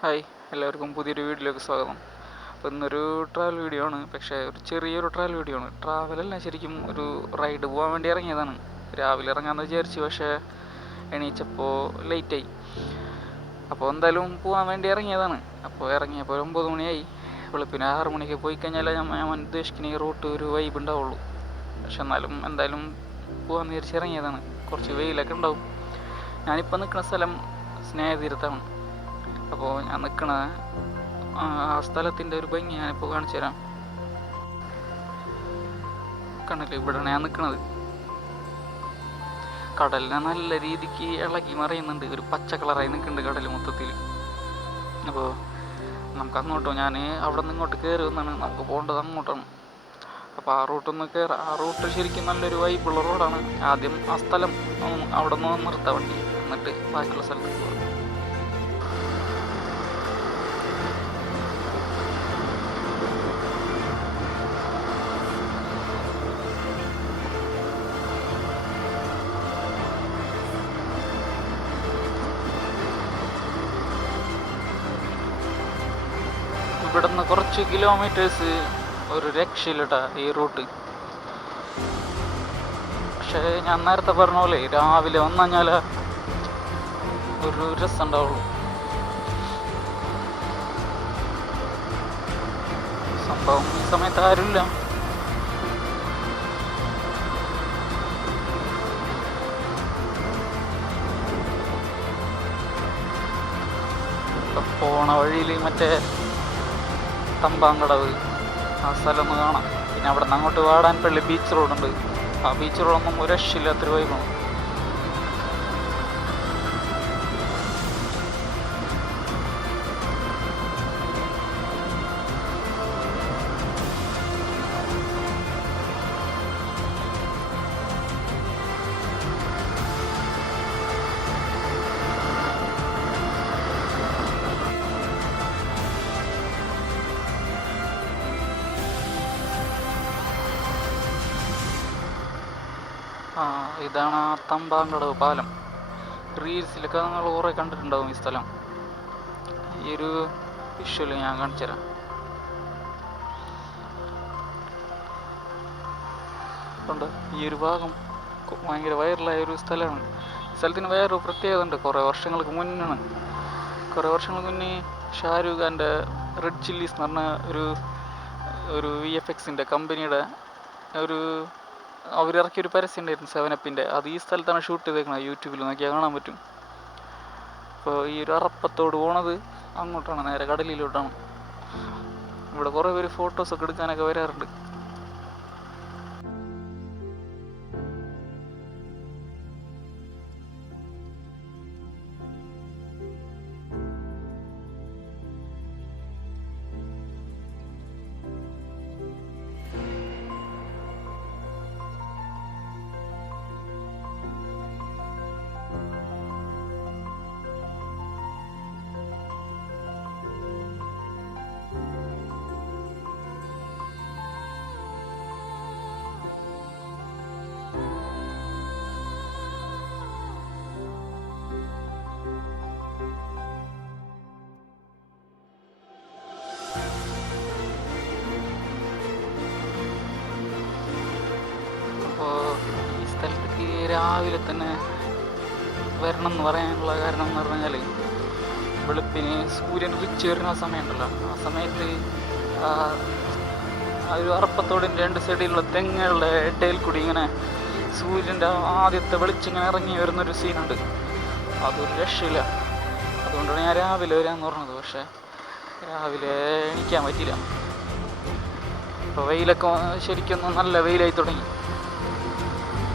Hi, എല്ലാവർക്കും പുതിയൊരു വീഡിയോയിലേക്ക് സ്വാഗതം. അപ്പോൾ ഇന്നൊരു ട്രാവൽ വീഡിയോ ആണ്. പക്ഷേ ഒരു ചെറിയൊരു ട്രാവൽ വീഡിയോ ആണ്. ട്രാവലല്ല, ശരിക്കും ഒരു റൈഡ് പോകാൻ വേണ്ടി ഇറങ്ങിയതാണ്. രാവിലെ ഇറങ്ങാമെന്ന് വിചാരിച്ചു, പക്ഷേ എണീച്ചപ്പോൾ ലേറ്റായി. അപ്പോൾ എന്തായാലും പോകാൻ വേണ്ടി ഇറങ്ങിയതാണ്. അപ്പോൾ ഇറങ്ങിയപ്പോൾ 9 മണിയായി. വെളുപ്പിന് 6 മണിക്ക് പോയി കഴിഞ്ഞാൽ ഞാൻ ഉദ്ദേശിക്കുന്ന ഈ റൂട്ട് ഒരു വൈബ് ഉണ്ടാവുള്ളൂ. പക്ഷെ എന്നാലും എന്തായാലും പോകാമെന്ന് വിചാരിച്ച് ഇറങ്ങിയതാണ്. കുറച്ച് വെയിലൊക്കെ ഉണ്ടാവും. ഞാനിപ്പോൾ നിൽക്കുന്ന സ്ഥലം സ്നേഹതീരത്താണ്. അപ്പോൾ ഞാൻ നിൽക്കണ ആ സ്ഥലത്തിൻ്റെ ഒരു ഭംഗി ഞാനിപ്പോൾ കാണിച്ചു തരാം. കണ്ടില്ലേ, ഇവിടെയാണ് ഞാൻ നിൽക്കുന്നത്. കടലിനെ നല്ല രീതിക്ക് ഇളകി മറിയുന്നുണ്ട്. ഒരു പച്ച കളറായി നിൽക്കുന്നുണ്ട് കടൽ മൊത്തത്തിൽ. അപ്പോൾ നമുക്ക് അങ്ങോട്ടോ, ഞാൻ അവിടെ നിന്ന് ഇങ്ങോട്ട് കയറി വന്നാണ്. നമുക്ക് പോകേണ്ടത് അങ്ങോട്ടാണ്. അപ്പോൾ ആ റൂട്ടൊന്ന് കയറാം. ആ റൂട്ട് ശരിക്കും നല്ലൊരു വൈബുള്ള റോഡാണ്. ആദ്യം ആ സ്ഥലം അവിടെ നിന്ന് നിർത്താൻ വണ്ടി, എന്നിട്ട് ബാക്കിയുള്ള സ്ഥലത്തേക്ക് പോകാം. ഇവിടുന്ന് കുറച്ച് കിലോമീറ്റേഴ്സ് ഒരു രക്ഷയില്ലട്ടാ ഈ റൂട്ട്. പക്ഷേ ഞാൻ നേരത്തെ പറഞ്ഞ പോലെ രാവിലെ വന്നു കഴിഞ്ഞാൽ ഒരു രസം ഉണ്ടാവുള്ളൂ. സംഭവം ഈ സമയത്ത് ആരുമില്ല. പോണ വഴിയിൽ മറ്റേ തമ്പാങ്കടവ് ആ സ്ഥലം ഒന്ന് കാണാം. പിന്നെ അവിടെ നിന്ന് അങ്ങോട്ട് വാടാൻപള്ളി ബീച്ച് റോഡുണ്ട്. ആ ബീച്ച് റോഡൊന്നും ഒരു രക്ഷയില്ലാത്തൊരു വൈബാണ്. ഇതാണ് ആ തമ്പാങ്കടവ് പാലം. റീൽസിലൊക്കെ നിങ്ങൾ കുറേ കണ്ടിട്ടുണ്ടാവും ഈ സ്ഥലം. ഈ ഒരു വിഷ്വൽ ഞാൻ കാണിച്ചു തരാം. ഉണ്ട്, ഈ ഒരു ഭാഗം ഭയങ്കര വൈറലായ ഒരു സ്ഥലമാണ്. സ്ഥലത്തിന് വേറൊരു പ്രത്യേകത ഉണ്ട്. കുറേ വർഷങ്ങൾക്ക് മുന്നേ ഷാരൂഖ് ഖാൻ്റെ റെഡ് ചില്ലീസ് എന്ന് പറഞ്ഞ ഒരു VFXൻ്റെ കമ്പനിയുടെ അവരിറക്കിയൊരു പരസ്യം ഉണ്ടായിരുന്നു 7up. അത് ഈ സ്ഥലത്താണ് ഷൂട്ട് ചെയ്തേക്കുന്നത്. യൂട്യൂബിൽ നോക്കിയാൽ കാണാൻ പറ്റും. അപ്പോൾ ഈ ഒരു അറപ്പത്തോട് പോണത് അങ്ങോട്ടാണ്, നേരെ കടലിലോട്ടാണ്. ഇവിടെ കുറേ പേര് ഫോട്ടോസൊക്കെ എടുക്കാനൊക്കെ വരാറുണ്ട്. രാവിലെ തന്നെ വരണം എന്ന് പറയാനുള്ള കാരണം എന്ന് പറഞ്ഞാൽ, വെളുപ്പിന് സൂര്യൻ ഉദിച്ച് വരുന്ന സമയമുണ്ടല്ലോ, ആ സമയത്ത് ആ ഒരു അറപ്പത്തോടിൻ്റെ 2 സൈഡിലുള്ള തെങ്ങുകളുടെ ഇടയിൽ കൂടി ഇങ്ങനെ സൂര്യൻ്റെ ആദ്യത്തെ വെളിച്ചിങ്ങനെ ഇറങ്ങി വരുന്നൊരു സീനുണ്ട്. അതൊരു രക്ഷയില്ല. അതുകൊണ്ടാണ് ഞാൻ രാവിലെ വരാമെന്ന് പറഞ്ഞത്. പക്ഷേ രാവിലെ എണീക്കാൻ പറ്റിയില്ല. ഇപ്പോൾ വെയിലൊക്കെ ശരിക്കും നല്ല വെയിലായി തുടങ്ങി.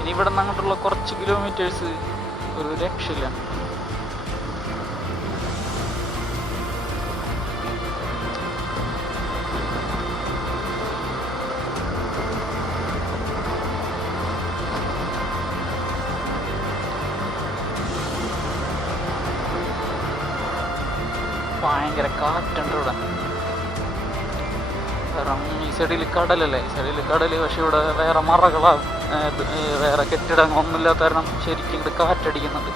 ഇനി ഇവിടെ നിന്ന് അങ്ങോട്ടുള്ള കുറച്ച് കിലോമീറ്റേഴ്സ് ഒരു രക്ഷയില്ല. ഭയങ്കര കാറ്റുണ്ട് ഇവിടെ. കാരണം ഈ സൈഡിൽ കടലല്ലേ, ഈ സൈഡിൽ കടൽ. പക്ഷെ ഇവിടെ വേറെ മറകളാണ്, വേറെ കെട്ടിടങ്ങളൊന്നുമില്ലാത്ത കാരണം ശരിക്കും ഇത് കാറ്റടിക്കുന്നുണ്ട്.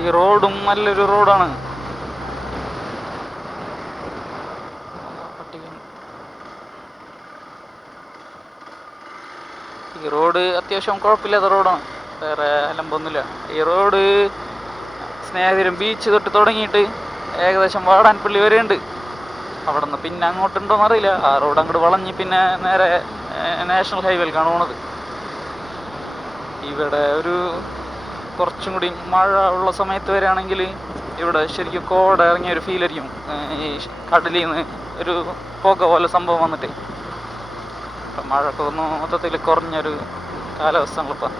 ഈ റോഡും നല്ലൊരു റോഡാണ്. ഈ റോഡ് അത്യാവശ്യം കുഴപ്പമില്ലാത്ത റോഡാണ്, വേറെ അലമ്പൊന്നുമില്ല. ഈ റോഡ് സ്നേഹതീരം ബീച്ച് തൊട്ട് തുടങ്ങിയിട്ട് ഏകദേശം വാടാൻപള്ളി വരെ ഉണ്ട്. അവിടെ നിന്ന് പിന്നെ അങ്ങോട്ടുണ്ടോയെന്ന് അറിയില്ല. ആ റോഡ് അങ്ങോട്ട് വളഞ്ഞ് പിന്നെ നേരെ നാഷണൽ ഹൈവേയിലേക്കാണ് പോണത്. ഇവിടെ ഒരു കുറച്ചും കൂടി മഴ ഉള്ള സമയത്ത് വരികയാണെങ്കിൽ ഇവിടെ ശരിക്കും കോട ഇറങ്ങിയ ഒരു ഫീലായിരിക്കും. ഈ കടലിൽ നിന്ന് ഒരു പുക പോലെ സംഭവം വന്നിട്ട് ഇപ്പം മഴയൊക്കെ ഒന്ന് മൊത്തത്തിൽ കുറഞ്ഞൊരു കാലാവസ്ഥകളിപ്പം.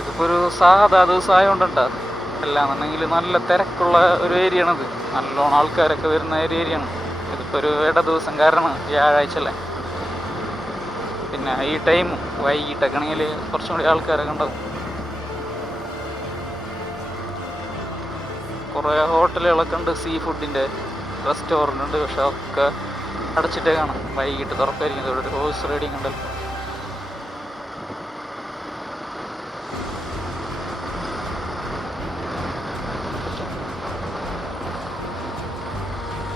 ഇതിപ്പോൾ ഒരു സാധാ ദിവസമായതുകൊണ്ടുണ്ടാ, അല്ലാന്നുണ്ടെങ്കിൽ നല്ല തിരക്കുള്ള ഒരു ഏരിയയാണിത്. നല്ലോണം ആൾക്കാരൊക്കെ വരുന്ന ഒരു ഏരിയയാണ്. ഇതിപ്പോൾ ഒരു ഇട ദിവസം കാരണം വ്യാഴാഴ്ച അല്ലേ, പിന്നെ ഈ ടൈം വൈകിട്ടൊക്കെ ആണെങ്കിൽ കുറച്ചും കൂടി ആൾക്കാരൊക്കെ ഉണ്ടാവും. കുറേ ഹോട്ടലുകളൊക്കെ ഉണ്ട്, സീ ഫുഡിൻ്റെ റെസ്റ്റോറൻ്റ് ഉണ്ട്. പക്ഷെ ഒക്കെ അടച്ചിട്ടേ കാണാം, വൈകിട്ട് തുറക്കായിരിക്കും. ഇവിടെ ഒരു ഹോഴ്സ് റൈഡിങ് ഉണ്ടല്ലോ.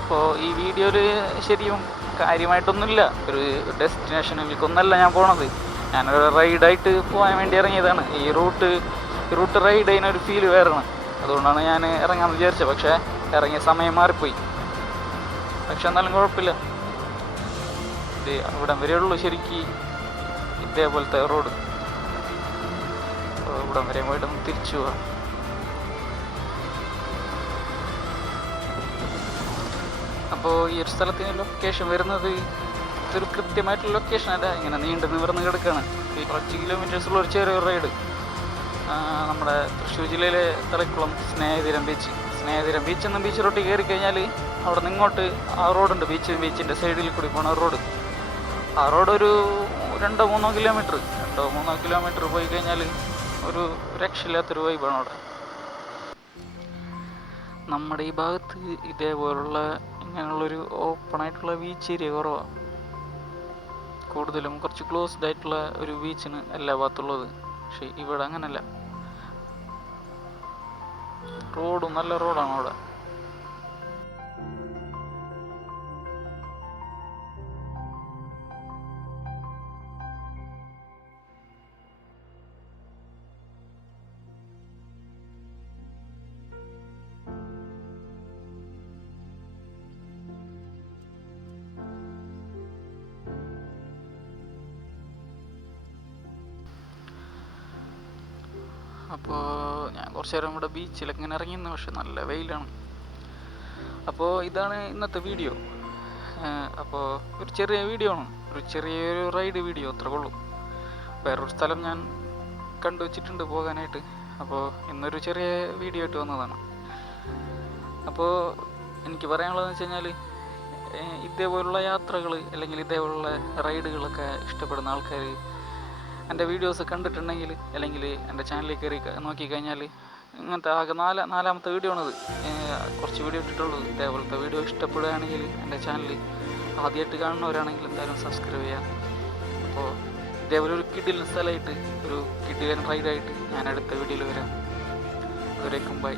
അപ്പോൾ ഈ വീഡിയോയിൽ ശരിയും കാര്യമായിട്ടൊന്നുമില്ല. ഒരു ഡെസ്റ്റിനേഷനിലേക്കൊന്നല്ല ഞാൻ പോണത്. ഞാനൊരു റൈഡായിട്ട് പോകാൻ വേണ്ടി ഇറങ്ങിയതാണ്. ഈ റൂട്ട് റൈഡ് ചെയ്യുന്നൊരു ഫീൽ വേറെയാണ്. അതുകൊണ്ടാണ് ഞാൻ ഇറങ്ങാമെന്ന് വിചാരിച്ചത്. പക്ഷേ ഇറങ്ങിയ സമയം മാറിപ്പോയി. പക്ഷെ എന്നാലും കുഴപ്പമില്ല. ഇത് ഇവിടം വരെയുള്ളൂ ശരിക്കും ഇതേപോലത്തെ റോഡ്. ഇവിടം വരെ പോയിട്ടൊന്ന് തിരിച്ചു പോവാം. അപ്പോൾ ഈ ഒരു സ്ഥലത്തിന് ലൊക്കേഷൻ വരുന്നത് ഇതൊരു കൃത്യമായിട്ടുള്ള ലൊക്കേഷനല്ല, ഇങ്ങനെ നീണ്ടു നിവർന്ന് കിടക്കുകയാണ്. ഈ കുറച്ച് കിലോമീറ്റേഴ്സുള്ള ഒരു ചെറിയൊരു റൈഡ്. നമ്മുടെ തൃശ്ശൂർ ജില്ലയിലെ തളിക്കുളം സ്നേഹതീരം ബീച്ച് എന്ന ബീച്ച് റോട്ടിൽ കയറി കഴിഞ്ഞാൽ അവിടെ നിന്ന് ഇങ്ങോട്ട് ആ റോഡുണ്ട്, ബീച്ചിൻ്റെ സൈഡിൽ കൂടി പോണ റോഡ്. ആ റോഡ് ഒരു 2-3 കിലോമീറ്റർ പോയി കഴിഞ്ഞാൽ ഒരു രക്ഷയില്ലാത്തൊരു വൈബാണ് അവിടെ. നമ്മുടെ ഈ ഭാഗത്ത് ഇതേപോലുള്ള ഇങ്ങനെയുള്ളൊരു ഓപ്പണായിട്ടുള്ള ബീച്ച് ഏരിയ കുറവാണ്. കൂടുതലും കുറച്ച് ക്ലോസ്ഡ് ആയിട്ടുള്ള ഒരു ബീച്ചിന് എല്ലാ ഭാഗത്തുള്ളത്. പക്ഷെ ഇവിടെ അങ്ങനല്ല, റോഡും നല്ല റോഡാണ് അവിടെ. അപ്പോൾ ഞാൻ കുറച്ച് നേരം ഇവിടെ ബീച്ചിലൊക്കെ ഇങ്ങനെ ഇറങ്ങിയിരുന്നു. പക്ഷെ നല്ല വെയിലാണ്. അപ്പോൾ ഇതാണ് ഇന്നത്തെ വീഡിയോ. അപ്പോൾ ഒരു ചെറിയ വീഡിയോ ആണ്, ഒരു ചെറിയൊരു റൈഡ് വീഡിയോ അത്ര കൊള്ളൂ. വേറൊരു സ്ഥലം ഞാൻ കണ്ടുവച്ചിട്ടുണ്ട് പോകാനായിട്ട്. അപ്പോൾ ഇന്നൊരു ചെറിയ വീഡിയോ ആയിട്ട് വന്നതാണ്. അപ്പോൾ എനിക്ക് പറയാനുള്ളതെന്ന് വെച്ച് കഴിഞ്ഞാൽ, ഇതേപോലുള്ള യാത്രകൾ അല്ലെങ്കിൽ ഇതേപോലുള്ള റൈഡുകളൊക്കെ ഇഷ്ടപ്പെടുന്ന ആൾക്കാർ എൻ്റെ വീഡിയോസ് കണ്ടിട്ടുണ്ടെങ്കിൽ അല്ലെങ്കിൽ എൻ്റെ ചാനലിൽ കയറി നോക്കിക്കഴിഞ്ഞാൽ ഇങ്ങനത്തെ ആകെ നാലാമത്തെ വീഡിയോ ആണിത്. കുറച്ച് വീഡിയോ ഇട്ടിട്ടുള്ളൂ. ഇതേപോലത്തെ വീഡിയോ ഇഷ്ടപ്പെടുകയാണെങ്കിൽ എൻ്റെ ചാനൽ ആദ്യമായിട്ട് കാണുന്നവരാണെങ്കിൽ എന്തായാലും സബ്സ്ക്രൈബ് ചെയ്യാം. അപ്പോൾ ഇതേപോലെ ഒരു കിടിലൻ സ്ഥലമായിട്ട്, ഒരു കിടിലൻ റൈഡായിട്ട് ഞാൻ അടുത്ത വീഡിയോയിൽ വരാം. അതുവരേക്കും ബൈ.